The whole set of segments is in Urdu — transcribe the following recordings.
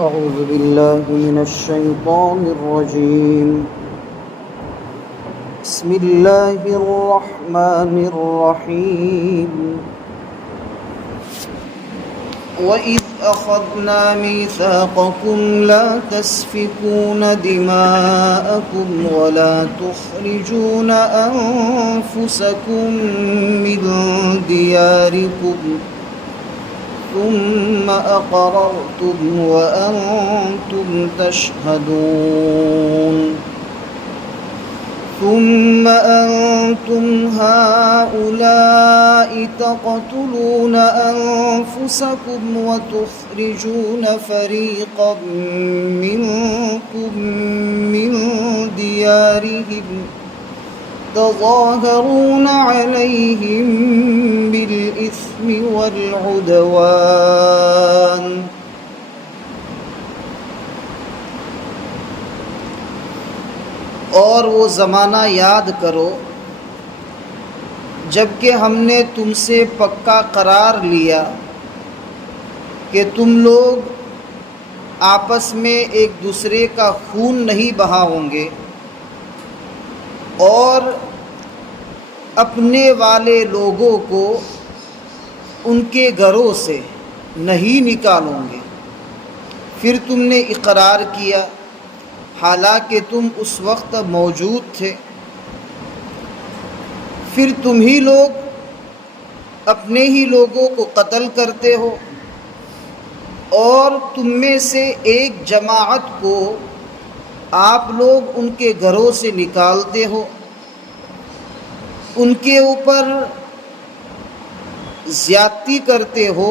أعوذ بالله من الشيطان الرجيم. بسم الله الرحمن الرحيم. وإذ أخذنا ميثاقكم لا تسفكون دماءكم ولا تخرجون أنفسكم من دياركم ثم أقررتم وأنتم تشهدون ثم أنتم هؤلاء تقتلون أنفسكم وتخرجون فريقا منكم من ديارهم تظاهرون عليهم بالإثم والعدوان اور وہ زمانہ یاد کرو جب کہ ہم نے تم سے پکا قرار لیا کہ تم لوگ آپس میں ایک دوسرے کا خون نہیں بہاؤ گے اور اپنے والے لوگوں کو ان کے گھروں سے نہیں نکالو گے۔ پھر تم نے اقرار کیا حالانکہ تم اس وقت موجود تھے، پھر تم ہی لوگ اپنے ہی لوگوں کو قتل کرتے ہو اور تم میں سے ایک جماعت کو آپ لوگ ان کے گھروں سے نکالتے ہو، ان کے اوپر زیادتی کرتے ہو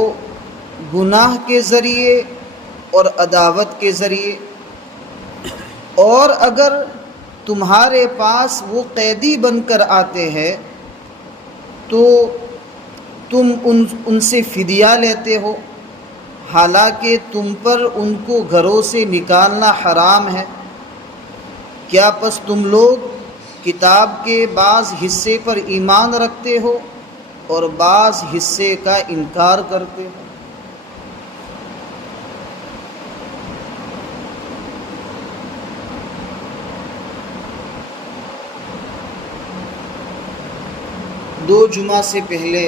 گناہ کے ذریعے اور عداوت کے ذریعے، اور اگر تمہارے پاس وہ قیدی بن کر آتے ہیں تو تم ان سے فدیہ لیتے ہو حالانکہ تم پر ان کو گھروں سے نکالنا حرام ہے۔ کیا پس تم لوگ کتاب کے بعض حصے پر ایمان رکھتے ہو اور بعض حصے کا انکار کرتے ہو؟ دو جمعہ سے پہلے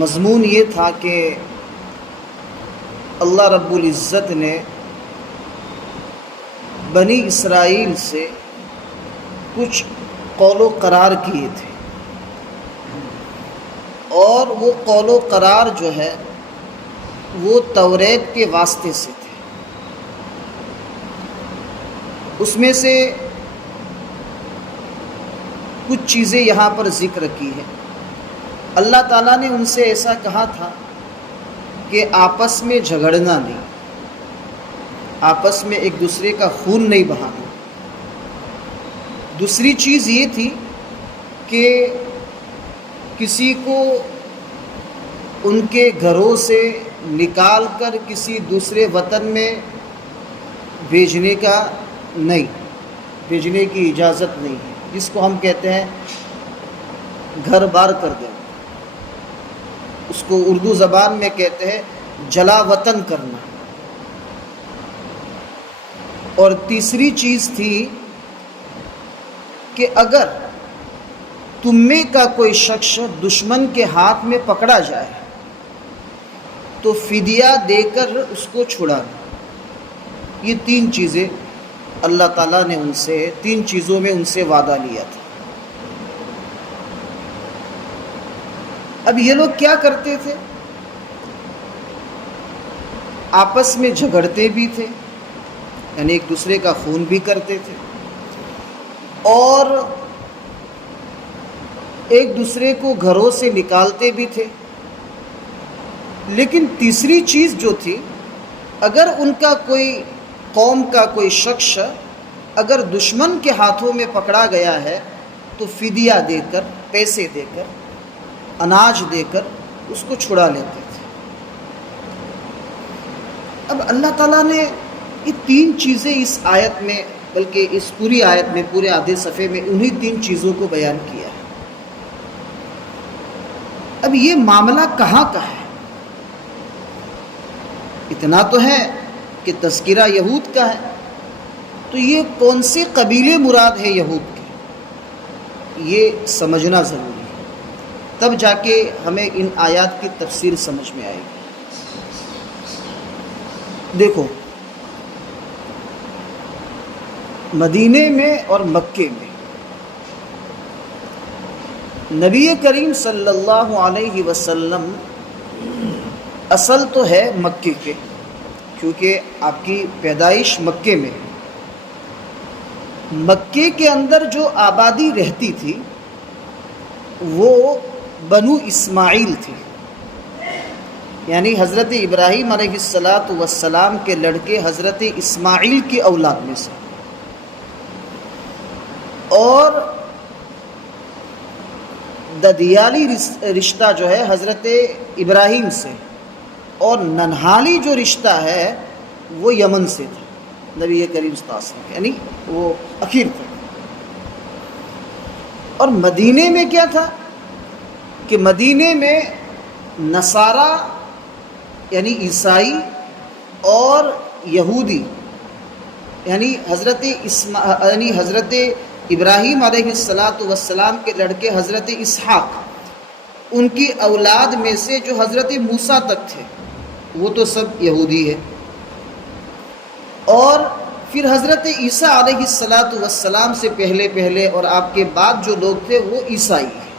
مضمون یہ تھا کہ اللہ رب العزت نے بنی اسرائیل سے کچھ قول و قرار کیے تھے، اور وہ قول و قرار جو ہے وہ توریت کے واسطے سے تھے۔ اس میں سے کچھ چیزیں یہاں پر ذکر کی ہیں۔ اللہ تعالیٰ نے ان سے ایسا کہا تھا کہ آپس میں جھگڑنا نہیں، آپس میں ایک دوسرے کا خون نہیں بہانا۔ دوسری چیز یہ تھی کہ کسی کو ان کے گھروں سے نکال کر کسی دوسرے وطن میں بھیجنے کی اجازت نہیں ہے، جس کو ہم کہتے ہیں گھر بار کر دینا، اس کو اردو زبان میں کہتے ہیں جلا وطن کرنا۔ اور تیسری چیز تھی کہ اگر تم میں کا کوئی شخص دشمن کے ہاتھ میں پکڑا جائے تو فدیہ دے کر اس کو چھڑانا۔ یہ تین چیزیں اللہ تعالیٰ نے تین چیزوں میں ان سے وعدہ لیا تھا۔ اب یہ لوگ کیا کرتے تھے؟ آپس میں جھگڑتے بھی تھے، یعنی ایک دوسرے کا خون بھی کرتے تھے، اور ایک دوسرے کو گھروں سے نکالتے بھی تھے۔ لیکن تیسری چیز جو تھی، اگر ان کا کوئی قوم کا کوئی شخص اگر دشمن کے ہاتھوں میں پکڑا گیا ہے تو فدیہ دے کر، پیسے دے کر، اناج دے کر اس کو چھڑا لیتے تھے۔ اب اللہ تعالیٰ نے یہ تین چیزیں اس آیت میں بلکہ اس پوری آیت میں پورے آدھے صفحے میں انہی 3 چیزوں کو بیان کیا ہے۔ اب یہ معاملہ کہاں کا ہے؟ اتنا تو ہے کہ تذکرہ یہود کا ہے، تو یہ کون سے قبیلے مراد ہے یہود کے، یہ سمجھنا ضروری ہے، تب جا کے ہمیں ان آیات کی تفسیر سمجھ میں آئے گی۔ دیکھو، مدینے میں اور مکے میں نبی کریم صلی اللہ علیہ وسلم اصل تو ہے مکے کے، کیونکہ آپ کی پیدائش مکے میں، مکے کے اندر جو آبادی رہتی تھی وہ بنو اسماعیل تھی، یعنی حضرت ابراہیم علیہ السلام کے لڑکے حضرت اسماعیل کی اولاد میں سے، اور ددیالی رشتہ جو ہے حضرت ابراہیم سے، اور ننہالی جو رشتہ ہے وہ یمن سے تھا نبی کریم صلی اللہ علیہ وسلم، یعنی وہ اخیر تک۔ اور مدینے میں کیا تھا کہ مدینے میں نصارہ یعنی عیسائی اور یہودی، یعنی حضرت ابراہیم علیہ السلام کے لڑکے حضرت اسحاق، ان کی اولاد میں سے جو حضرت موسیٰ تک تھے وہ تو سب یہودی ہے، اور پھر حضرت عیسیٰ علیہ السلام سے پہلے اور آپ کے بعد جو لوگ تھے وہ عیسائی ہیں،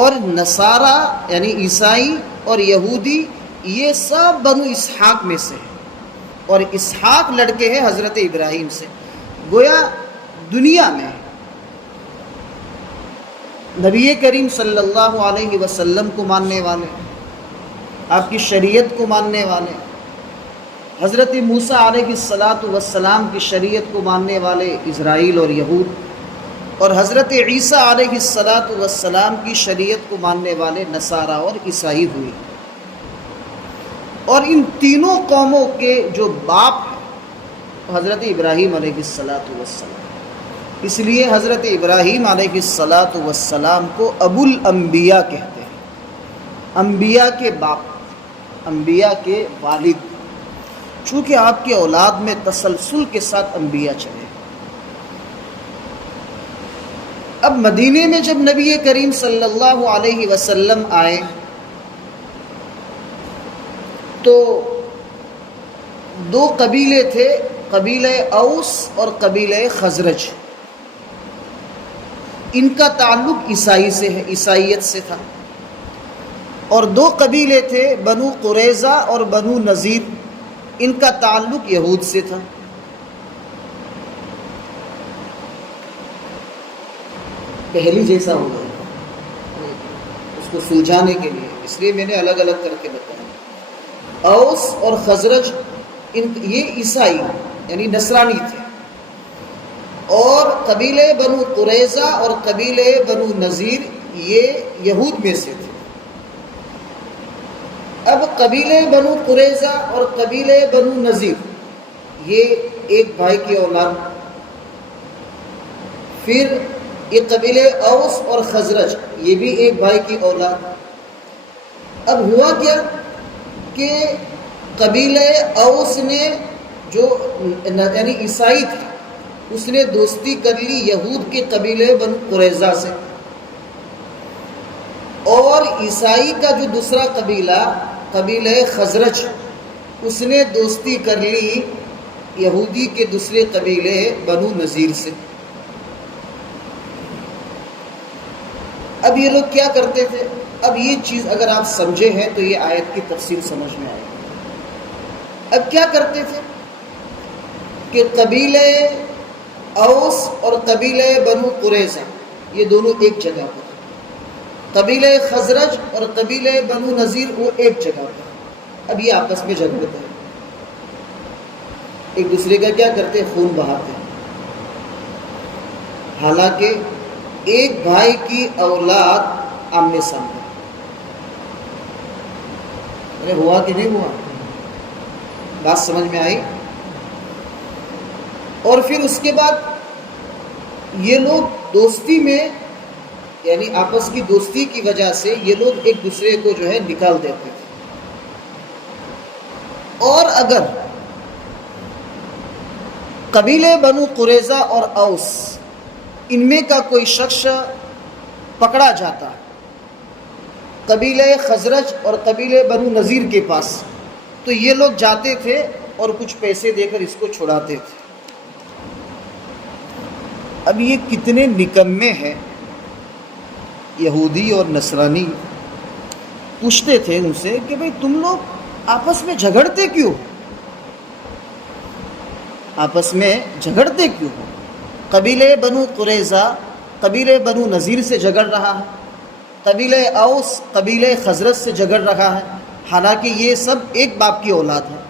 اور نصارہ یعنی عیسائی اور یہودی یہ سب بنو اسحاق میں سے ہیں، اور اسحاق لڑکے ہیں حضرت ابراہیم سے۔ گویا دنیا میں نبی کریم صلی اللہ علیہ وسلم کو ماننے والے، آپ کی شریعت کو ماننے والے، حضرت موسیٰ علیہ السلام کی شریعت کو ماننے والے اسرائیل اور یہود، اور حضرت عیسیٰ علیہ السلام کی شریعت کو ماننے والے نصارہ اور عیسائی ہوئے، اور ان تینوں قوموں کے جو باپ ہیں حضرت ابراہیم علیہ السلام، اس لیے حضرت ابراہیم علیہ السلام کو ابو الانبیاء کہتے ہیں، انبیاء کے باپ، انبیاء کے والد، چونکہ آپ کی اولاد میں تسلسل کے ساتھ انبیاء چلے۔ اب مدینے میں جب نبی کریم صلی اللہ علیہ وسلم آئے تو دو قبیلے تھے، قبیلہ اوس اور قبیلہ خزرج، ان کا تعلق عیسائیت سے تھا، اور دو قبیلے تھے بنو قریظہ اور بنو نذیر، ان کا تعلق یہود سے تھا۔ پہلی جیسا ہو گیا اس کو سلجھانے کے لیے، اس لیے میں نے الگ الگ کر کے بتایا۔ اوس اور خزرج یہ عیسائی یعنی نصرانی تھے، اور قبیلے بنو قریظہ اور قبیلے بنو نذیر یہ یہود میں سے تھے۔ اب قبیلے بنو قریظہ اور قبیلے بنو نذیر یہ ایک بھائی کی اولاد، پھر یہ قبیلے اوس اور خزرج یہ بھی ایک بھائی کی اولاد۔ اب ہوا کیا کہ قبیلہ اوس نے جو یعنی عیسائی تھا اس نے دوستی کر لی یہود کے قبیلے بنو قریظہ سے، اور عیسائی کا جو دوسرا قبیلہ قبیلہ خزرج اس نے دوستی کر لی یہودی کے دوسرے قبیلے بنو نذیر سے۔ اب یہ لوگ کیا کرتے تھے؟ اب یہ چیز اگر آپ سمجھے ہیں تو یہ آیت کی تفسیر سمجھ میں آئے گی۔ اب کیا کرتے تھے کہ قبیلے اوس اور قبیلہ بنو قریظہ یہ دونوں ایک جگہ پر، قبیلہ خزرج اور قبیلہ بنو نذیر وہ ایک جگہ پر، اب یہ آپس میں جھگڑتے ہیں، ایک دوسرے کا کیا کرتے؟ خون بہاتے ہیں، حالانکہ ایک بھائی کی اولاد آمنے سامنے۔ ارے ہوا کہ نہیں ہوا؟ بات سمجھ میں آئی؟ اور پھر اس کے بعد یہ لوگ دوستی میں یعنی آپس کی دوستی کی وجہ سے یہ لوگ ایک دوسرے کو جو ہے نکال دیتے تھے، اگر قبیلے بنو قریظہ اور اوس ان میں کا کوئی شخص پکڑا جاتا قبیلے خزرج اور قبیلے بنو نذیر کے پاس، تو یہ لوگ جاتے تھے اور کچھ پیسے دے کر اس کو چھڑاتے تھے۔ اب یہ کتنے نکمے ہیں، یہودی اور نصرانی پوچھتے تھے ان سے کہ بھئی تم لوگ آپس میں جھگڑتے کیوں؟ آپس میں جھگڑتے کیوں ہو؟ قبیلے بنو قریظہ قبیلے بنو نذیر سے جھگڑ رہا ہے، قبیلے اوس قبیلے خزرج سے جھگڑ رہا ہے، حالانکہ یہ سب ایک باپ کی اولاد ہے۔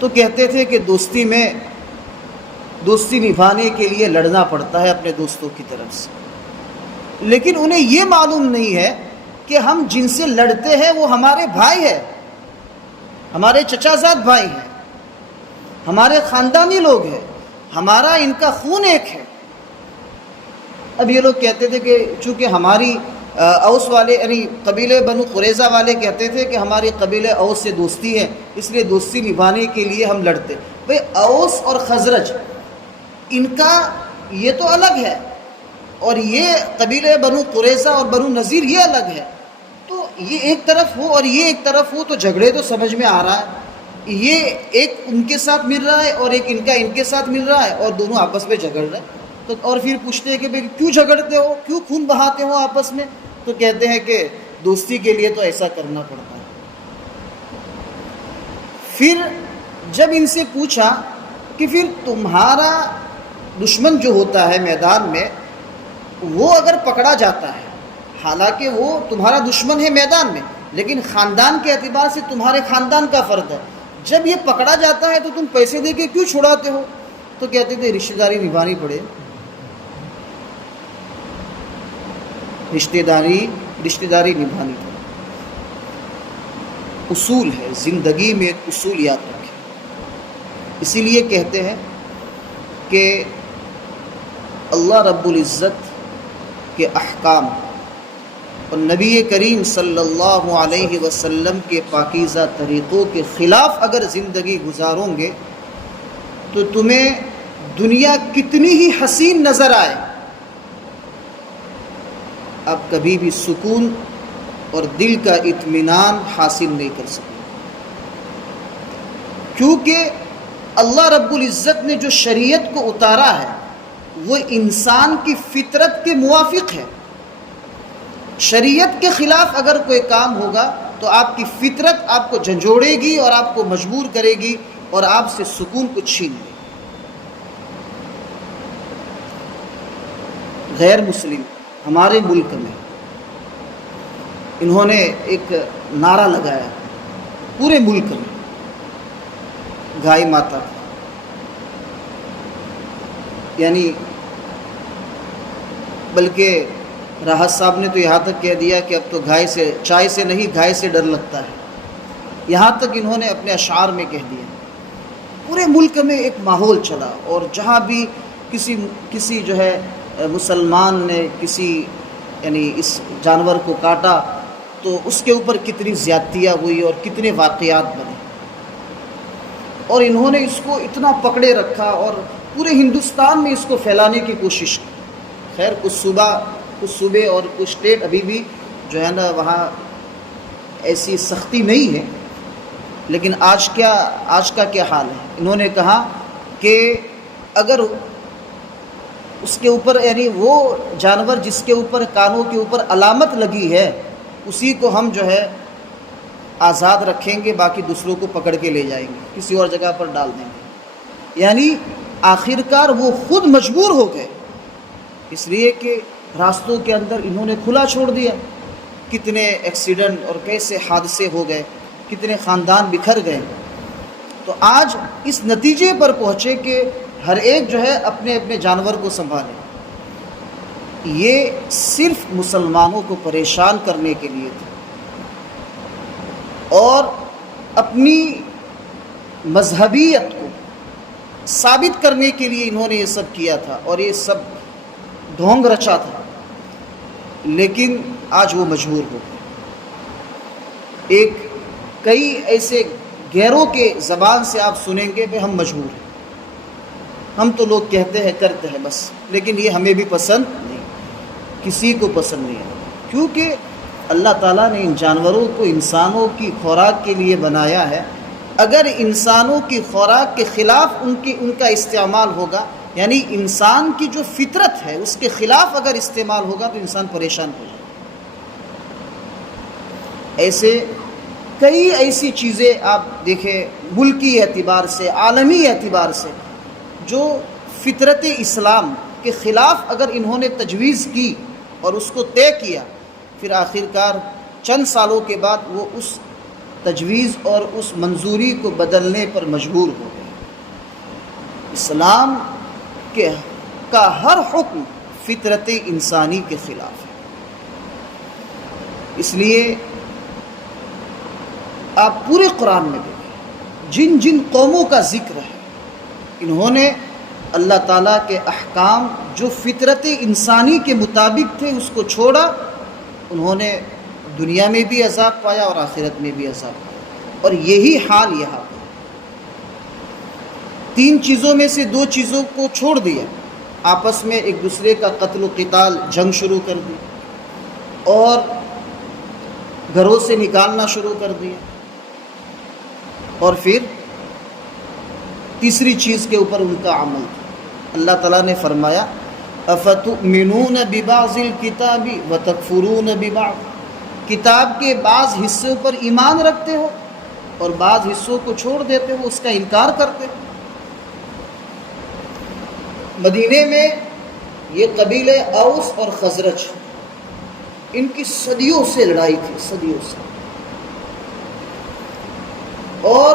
تو کہتے تھے کہ دوستی نبھانے کے لیے لڑنا پڑتا ہے اپنے دوستوں کی طرف سے، لیکن انہیں یہ معلوم نہیں ہے کہ ہم جن سے لڑتے ہیں وہ ہمارے بھائی ہیں، ہمارے چچا زاد بھائی ہیں، ہمارے خاندانی لوگ ہیں، ہمارا ان کا خون ایک ہے۔ اب یہ لوگ کہتے تھے کہ چونکہ ہماری اوس والے یعنی قبیلے بنو قریظہ والے کہتے تھے کہ ہماری قبیلے اوس سے دوستی ہے، اس لیے دوستی نبھانے کے لیے ہم لڑتے۔ بھئی اوس اور خزرج ان کا یہ تو الگ ہے، اور یہ قبیلے بنو قریظہ اور بنو نذیر یہ الگ ہے، تو یہ ایک طرف ہو اور یہ ایک طرف ہو تو جھگڑے تو سمجھ میں آ رہا ہے، یہ ایک ان کے ساتھ مل رہا ہے اور ایک ان کا ان کے ساتھ مل رہا ہے، اور دونوں آپس میں جھگڑ رہے ہیں۔ تو اور پھر پوچھتے ہیں کہ بھئی کیوں جھگڑتے ہو، کیوں خون بہاتے ہو آپس میں؟ تو کہتے ہیں کہ دوستی کے لیے تو ایسا کرنا پڑتا ہے۔ پھر جب ان سے پوچھا کہ پھر تمہارا دشمن جو ہوتا ہے میدان میں وہ اگر پکڑا جاتا ہے، حالانکہ وہ تمہارا دشمن ہے میدان میں، لیکن خاندان کے اعتبار سے تمہارے خاندان کا فرد ہے، جب یہ پکڑا جاتا ہے تو تم پیسے دے کے کیوں چھڑاتے ہو؟ تو کہتے تھے رشتہ داری نبھانی پڑے، رشتہ داری نبھانی پڑے۔ اصول ہے زندگی میں، ایک اصول یاد رکھیں۔ اسی لیے کہتے ہیں کہ اللہ رب العزت کے احکام اور نبی کریم صلی اللہ علیہ وسلم کے پاکیزہ طریقوں کے خلاف اگر زندگی گزارو گے تو تمہیں دنیا کتنی ہی حسین نظر آئے، آپ کبھی بھی سکون اور دل کا اطمینان حاصل نہیں کر سکتے، کیونکہ اللہ رب العزت نے جو شریعت کو اتارا ہے وہ انسان کی فطرت کے موافق ہے۔ شریعت کے خلاف اگر کوئی کام ہوگا تو آپ کی فطرت آپ کو جھنجھوڑے گی اور آپ کو مجبور کرے گی اور آپ سے سکون کو چھین لے گی۔ غیر مسلم ہمارے ملک میں انہوں نے ایک نعرہ لگایا پورے ملک میں، گائے ماتا، یعنی بلکہ راحت صاحب نے تو یہاں تک کہہ دیا کہ اب تو چائے سے نہیں گائے سے ڈر لگتا ہے، یہاں تک انہوں نے اپنے اشعار میں کہہ دیا۔ پورے ملک میں ایک ماحول چلا، اور جہاں بھی کسی جو ہے مسلمان نے کسی یعنی اس جانور کو کاٹا تو اس کے اوپر کتنی زیادتیاں ہوئی اور کتنے واقعات بنے، اور انہوں نے اس کو اتنا پکڑے رکھا اور پورے ہندوستان میں اس کو پھیلانے کی کوشش کی۔ خیر کچھ صوبے اور کچھ اسٹیٹ ابھی بھی جو ہے نا وہاں ایسی سختی نہیں ہے، لیکن آج کا کیا حال ہے؟ انہوں نے کہا کہ اگر اس کے اوپر یعنی وہ جانور جس کے اوپر کانوں کے اوپر علامت لگی ہے اسی کو ہم جو ہے آزاد رکھیں گے، باقی دوسروں کو پکڑ کے لے جائیں گے، کسی اور جگہ پر ڈال دیں گے۔ یعنی آخرکار وہ خود مجبور ہو گئے، اس لیے کہ راستوں کے اندر انہوں نے کھلا چھوڑ دیا، کتنے ایکسیڈنٹ اور کیسے حادثے ہو گئے، کتنے خاندان بکھر گئے۔ تو آج اس نتیجے پر پہنچے کہ ہر ایک جو ہے اپنے اپنے جانور کو سنبھالے۔ یہ صرف مسلمانوں کو پریشان کرنے کے لیے تھا اور اپنی مذہبیت کو ثابت کرنے کے لیے انہوں نے یہ سب کیا تھا اور یہ سب ڈھونگ رچا تھا، لیکن آج وہ مجبور ہو گئے۔ کئی ایسے غیروں کے زبان سے آپ سنیں گے کہ ہم مجبور ہیں، ہم تو لوگ کہتے ہیں کرتے ہیں بس، لیکن یہ ہمیں بھی پسند نہیں، کسی کو پسند نہیں ہے، کیونکہ اللہ تعالیٰ نے ان جانوروں کو انسانوں کی خوراک کے لیے بنایا ہے۔ اگر انسانوں کی خوراک کے خلاف ان کا استعمال ہوگا، یعنی انسان کی جو فطرت ہے اس کے خلاف اگر استعمال ہوگا تو انسان پریشان ہو جائے۔ کئی ایسی چیزیں آپ دیکھیں ملکی اعتبار سے، عالمی اعتبار سے، جو فطرت اسلام کے خلاف اگر انہوں نے تجویز کی اور اس کو طے کیا، پھر آخرکار چند سالوں کے بعد وہ اس تجویز اور اس منظوری کو بدلنے پر مجبور ہو گئے۔ اسلام کا ہر حکم فطرت انسانی کے خلاف ہے۔ اس لیے آپ پورے قرآن میں دیکھیں جن جن قوموں کا ذکر ہے، انہوں نے اللہ تعالیٰ کے احکام جو فطرت انسانی کے مطابق تھے اس کو چھوڑا، انہوں نے دنیا میں بھی عذاب پایا اور آخرت میں بھی عذاب پایا، اور یہی حال یہاں پر۔ 3 چیزوں میں سے 2 چیزوں کو چھوڑ دیا، آپس میں ایک دوسرے کا قتل و قتال، جنگ شروع کر دی اور گھروں سے نکالنا شروع کر دیا، اور پھر تیسری چیز کے اوپر ان کا عمل تھا۔ اللہ تعالیٰ نے فرمایا اَفَتُؤْمِنُونَ بِبَعْضِ الْكِتَابِ وَتَكْفُرُونَ بِبَعْضٍ، کتاب کے بعض حصوں پر ایمان رکھتے ہو اور بعض حصوں کو چھوڑ دیتے ہو، اس کا انکار کرتے ہو۔ مدینے میں یہ قبیلے اوس اور خزرج، ان کی صدیوں سے لڑائی تھی، صدیوں سے، اور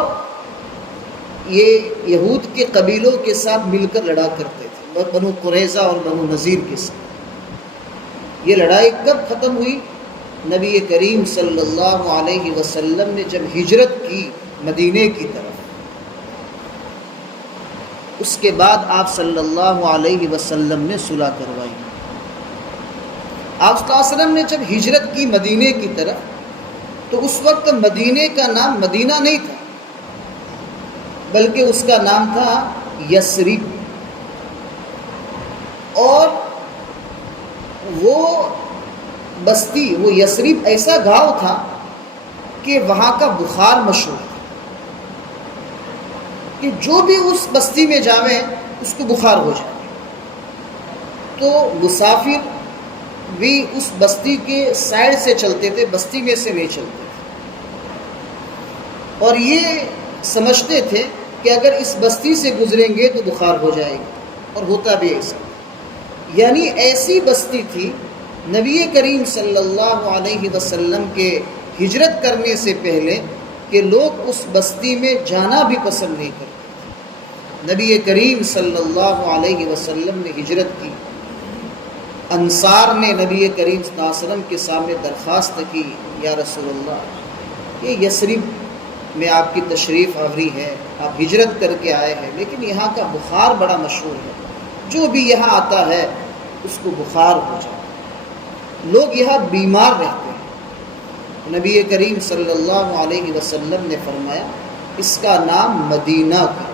یہ یہود کے قبیلوں کے ساتھ مل کر لڑا کرتے تھے، بنو قریظہ اور بنو نذیر کے ساتھ۔ یہ لڑائی کب ختم ہوئی؟ نبی کریم صلی اللہ علیہ وسلم نے جب ہجرت کی مدینے کی طرف، اس کے بعد آپ صلی اللہ علیہ وسلم نے صلح کروائی۔ آپ صلی اللہ علیہ وسلم نے جب ہجرت کی مدینے کی طرف، تو اس وقت مدینے کا نام مدینہ نہیں تھا، بلکہ اس کا نام تھا یثرب، اور وہ بستی، وہ یثرب ایسا گاؤں تھا کہ وہاں کا بخار مشہور تھا، کہ جو بھی اس بستی میں جاوے اس کو بخار ہو جائے، تو مسافر بھی اس بستی کے سائڈ سے چلتے تھے، بستی میں سے نہیں چلتے تھے، اور یہ سمجھتے تھے کہ اگر اس بستی سے گزریں گے تو بخار ہو جائے گا، اور ہوتا بھی ایسا۔ یعنی ایسی بستی تھی نبی کریم صلی اللہ علیہ وسلم کے ہجرت کرنے سے پہلے کہ لوگ اس بستی میں جانا بھی پسند نہیں کرتے۔ نبی کریم صلی اللہ علیہ وسلم نے ہجرت کی، انصار نے نبی کریم صلی اللہ علیہ وسلم کے سامنے درخواست کی، یا رسول اللہ، یہ یثرب میں آپ کی تشریف آوری ہے، آپ ہجرت کر کے آئے ہیں، لیکن یہاں کا بخار بڑا مشہور ہے، جو بھی یہاں آتا ہے اس کو بخار ہو جاتا ہے، لوگ یہاں بیمار رہتے ہیں۔ نبی کریم صلی اللہ علیہ وسلم نے فرمایا اس کا نام مدینہ کا،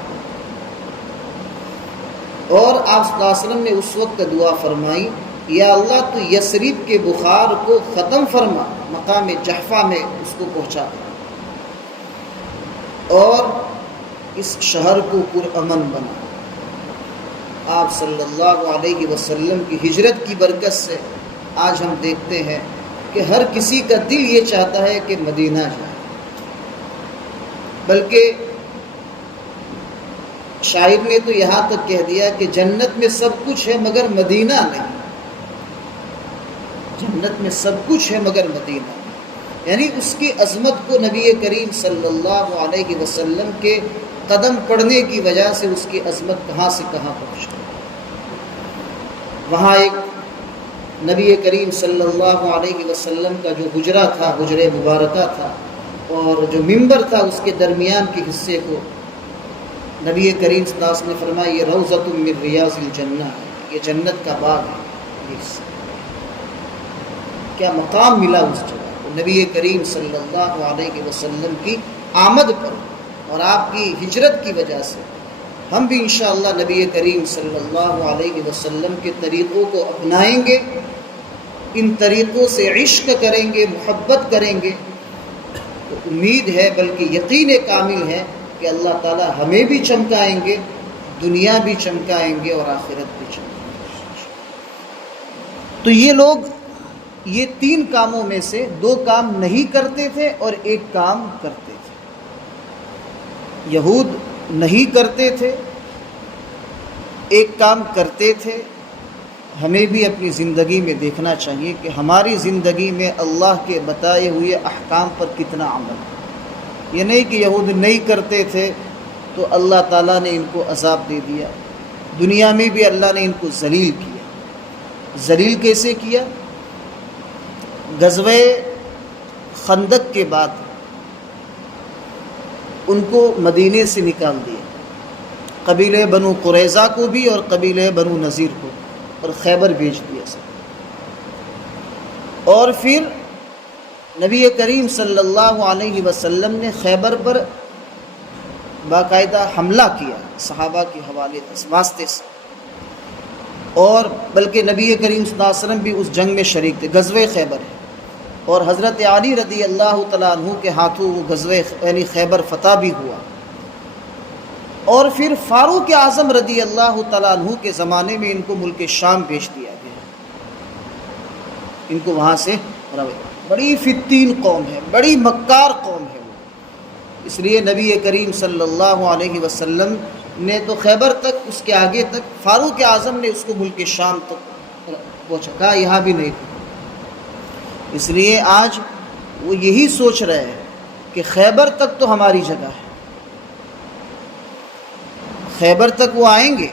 اور آپ صلی اللہ علیہ وسلم نے اس وقت دعا فرمائی، یا اللہ تو یثرب کے بخار کو ختم فرما، مقام جحفہ میں اس کو پہنچا دے، اور اس شہر کو پرامن بنا۔ آپ صلی اللہ علیہ وسلم کی ہجرت کی برکت سے آج ہم دیکھتے ہیں کہ ہر کسی کا دل یہ چاہتا ہے کہ مدینہ جائے، بلکہ شاعر نے تو یہاں تک کہہ دیا کہ جنت میں سب کچھ ہے مگر مدینہ نہیں، جنت میں سب کچھ ہے مگر مدینہ نہیں، یعنی اس کی عظمت کو نبی کریم صلی اللہ علیہ وسلم کے قدم پڑنے کی وجہ سے اس کی عظمت کہاں سے کہاں پہنچ گئی۔ وہاں ایک نبی کریم صلی اللہ علیہ وسلم کا جو حجرہ تھا، حجرہ مبارکہ تھا، اور جو ممبر تھا اس کے درمیان کے حصے کو نبی کریم صلی اللہ علیہ وسلم نے فرمایا یہ روضۃ من ریاض الجنہ ہے، یہ جنت کا باغ ہے، یہ حصہ۔ کیا مقام ملا اس جگہ کو، نبی کریم صلی اللہ علیہ وسلم کی آمد پر اور آپ کی ہجرت کی وجہ سے ہم بھی انشاءاللہ نبی کریم صلی اللہ علیہ وسلم کے طریقوں کو اپنائیں گے، ان طریقوں سے عشق کریں گے، محبت کریں گے، تو امید ہے بلکہ یقین کامل ہے کہ اللہ تعالی ہمیں بھی چمکائیں گے، دنیا بھی چمکائیں گے اور آخرت بھی چمکائیں گے۔ تو یہ لوگ یہ 3 کاموں میں سے 2 کام نہیں کرتے تھے اور 1 کام کرتے تھے۔ یہود نہیں کرتے تھے، 1 کام کرتے تھے۔ ہمیں بھی اپنی زندگی میں دیکھنا چاہیے کہ ہماری زندگی میں اللہ کے بتائے ہوئے احکام پر کتنا عمل ہے۔ یہ نہیں کہ یہود نہیں کرتے تھے تو اللہ تعالیٰ نے ان کو عذاب دے دیا، دنیا میں بھی اللہ نے ان کو ذلیل کیا۔ ذلیل کیسے کیا؟ غزوہ خندق کے بعد ان کو مدینے سے نکال دیا، قبیلہ بنو قریظہ کو بھی اور قبیلہ بنو نذیر کو، اور خیبر بھیج دیا سب۔ اور پھر نبی کریم صلی اللہ علیہ وسلم نے خیبر پر باقاعدہ حملہ کیا صحابہ کے حوالے واسطے سے، اور بلکہ نبی کریم صلی اللہ علیہ وسلم بھی اس جنگ میں شریک تھے، غزوہ خیبر ہے، اور حضرت علی رضی اللہ تعالیٰ عنہ کے ہاتھوں وہ غزوہ یعنی خیبر فتح بھی ہوا۔ اور پھر فاروق اعظم رضی اللہ تعالیٰ عنہ کے زمانے میں ان کو ملک شام بھیج دیا گیا، ان کو وہاں سے بڑی فتین قوم ہے، بڑی مکار قوم ہے وہ۔ اس لیے نبی کریم صلی اللہ علیہ وسلم نے تو خیبر تک، اس کے آگے تک فاروق اعظم نے اس کو ملک شام تک پہنچا، کہا یہاں بھی نہیں تھا۔ اس لیے آج وہ یہی سوچ رہے ہیں کہ خیبر تک تو ہماری جگہ ہے، خیبر تک وہ آئیں گے،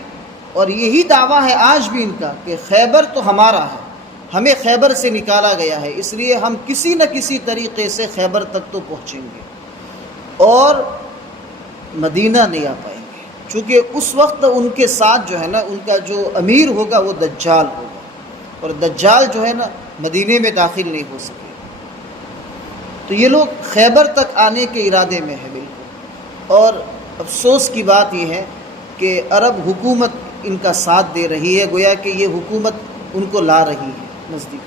اور یہی دعویٰ ہے آج بھی ان کا کہ خیبر تو ہمارا ہے، ہمیں خیبر سے نکالا گیا ہے، اس لیے ہم کسی نہ کسی طریقے سے خیبر تک تو پہنچیں گے اور مدینہ نہیں آ پائیں گے، چونکہ اس وقت ان کے ساتھ جو ہے نا ان کا جو امیر ہوگا وہ دجال ہوگا، اور دجال جو ہے نا مدینے میں داخل نہیں ہو سکے۔ تو یہ لوگ خیبر تک آنے کے ارادے میں ہے بالکل، اور افسوس کی بات یہ ہے کہ عرب حکومت ان کا ساتھ دے رہی ہے، گویا کہ یہ حکومت ان کو لا رہی ہے نزدیک،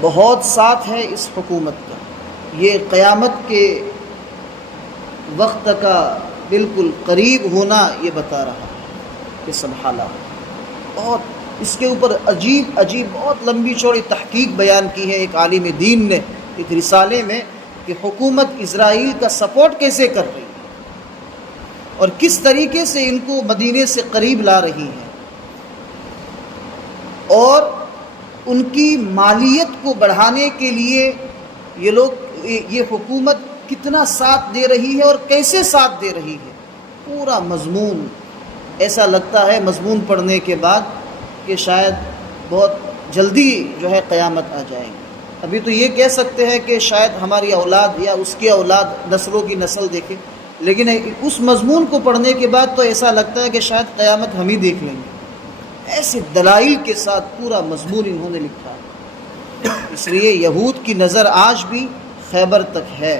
بہت ساتھ ہے اس حکومت کا، یہ قیامت کے وقت کا بالکل قریب ہونا یہ بتا رہا ہے کہ سب حالات۔ بہت اس کے اوپر عجیب بہت لمبی چوڑی تحقیق بیان کی ہے ایک عالم دین نے ایک رسالے میں، کہ حکومت اسرائیل کا سپورٹ کیسے کر رہی ہے اور کس طریقے سے ان کو مدینے سے قریب لا رہی ہے، اور ان کی مالیت کو بڑھانے کے لیے یہ لوگ یہ حکومت کتنا ساتھ دے رہی ہے اور کیسے ساتھ دے رہی ہے۔ پورا مضمون ایسا لگتا ہے مضمون پڑھنے کے بعد کہ شاید بہت جلدی جو ہے قیامت آ جائے گی۔ ابھی تو یہ کہہ سکتے ہیں کہ شاید ہماری اولاد یا اس کی اولاد نسلوں کی نسل دیکھے، لیکن اس مضمون کو پڑھنے کے بعد تو ایسا لگتا ہے کہ شاید قیامت ہم ہی دیکھ لیں گے۔ ایسے دلائل کے ساتھ پورا مضمون انہوں نے لکھا ہے۔ اس لیے یہود کی نظر آج بھی خیبر تک ہے،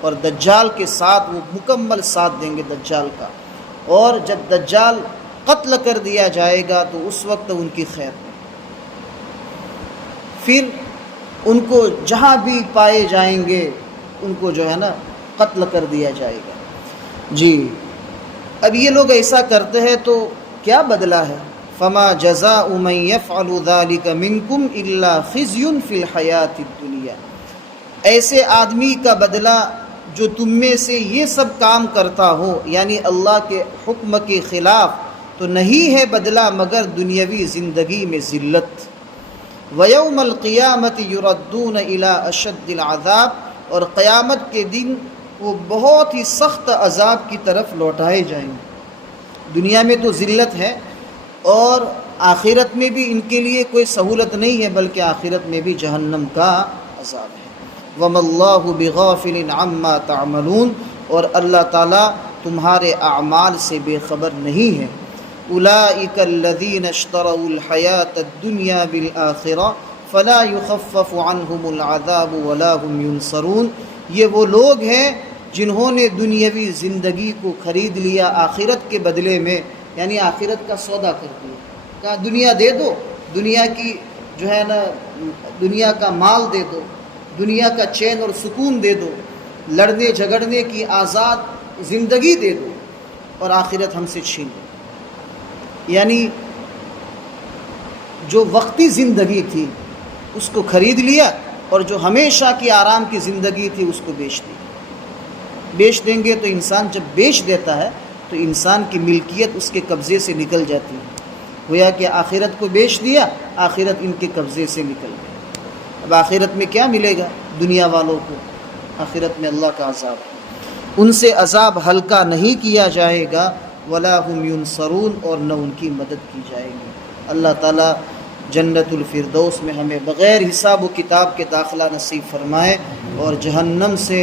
اور دجال کے ساتھ وہ مکمل ساتھ دیں گے دجال کا، اور جب دجال قتل کر دیا جائے گا تو اس وقت ان کی خیر نہیں، پھر ان کو جہاں بھی پائے جائیں گے ان کو جو ہے نا قتل کر دیا جائے گا۔ جی اب یہ لوگ ایسا کرتے ہیں تو کیا بدلہ ہے؟ فما جزاء من يفعل ذلك منكم الا خزي في الحیات الدنیا، ایسے آدمی کا بدلہ جو تم میں سے یہ سب کام کرتا ہو، یعنی اللہ کے حکم کے خلاف، تو نہیں ہے بدلہ مگر دنیاوی زندگی میں ذلت۔ وَيَوْمَ الْقِيَامَةِ يُرَدُّونَ إِلَىٰ أَشَدِّ الْعَذَابِ، اور قیامت کے دن وہ بہت ہی سخت عذاب کی طرف لوٹائے جائیں گے۔ دنیا میں تو ذلت ہے، اور آخرت میں بھی ان کے لیے کوئی سہولت نہیں ہے، بلکہ آخرت میں بھی جہنم کا عذاب ہے۔ وَمَا اللَّهُ بِغَافِلٍ عَمَّا تَعْمَلُونَ، اور اللہ تعالیٰ تمہارے اعمال سے بے خبر نہیں ہے۔ أولئك الذين اشتروا الحياة الدنيا بالآخرة فلا يخفف عنهم العذاب ولا هم ينصرون، یہ وہ لوگ ہیں جنہوں نے دنیاوی زندگی کو خرید لیا آخرت کے بدلے میں، یعنی آخرت کا سودا کر دیا، کہا دنیا دے دو، دنیا کی جو ہے نا دنیا کا مال دے دو، دنیا کا چین اور سکون دے دو، لڑنے جھگڑنے کی آزاد زندگی دے دو، اور آخرت ہم سے چھین لو۔ یعنی جو وقتی زندگی تھی اس کو خرید لیا، اور جو ہمیشہ کی آرام کی زندگی تھی اس کو بیچ دیا۔ بیچ دیں گے تو انسان جب بیچ دیتا ہے تو انسان کی ملکیت اس کے قبضے سے نکل جاتی ہے، گویا کہ آخرت کو بیچ دیا، آخرت ان کے قبضے سے نکل گئی۔ اب آخرت میں کیا ملے گا دنیا والوں کو؟ آخرت میں اللہ کا عذاب، ان سے عذاب ہلکا نہیں کیا جائے گا، ولا هم ينصرون، اور نہ ان کی مدد کی جائے گی۔ اللہ تعالیٰ جنت الفردوس میں ہمیں بغیر حساب و کتاب کے داخلہ نصیب فرمائے، اور جہنم سے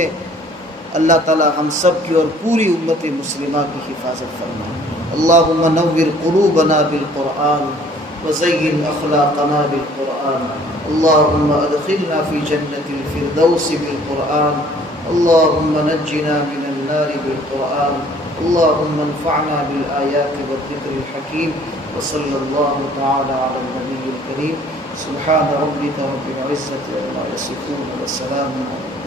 اللہ تعالیٰ ہم سب کی اور پوری امت مسلمہ کی حفاظت فرمائے۔ اللہم نور قلوبنا بالقرآن وزین اخلاقنا بالقرآن، اللہم ادخلنا فی جنت الفردوس بالقرآن، اللہم نجنا من النار بالقرآن، اللہم انفعنا بالآیات والذکر الحکیم، وصلی اللہ تعالی علی النبی الکریم، سبحان ربک رب العزة عما یصفون وسلام علی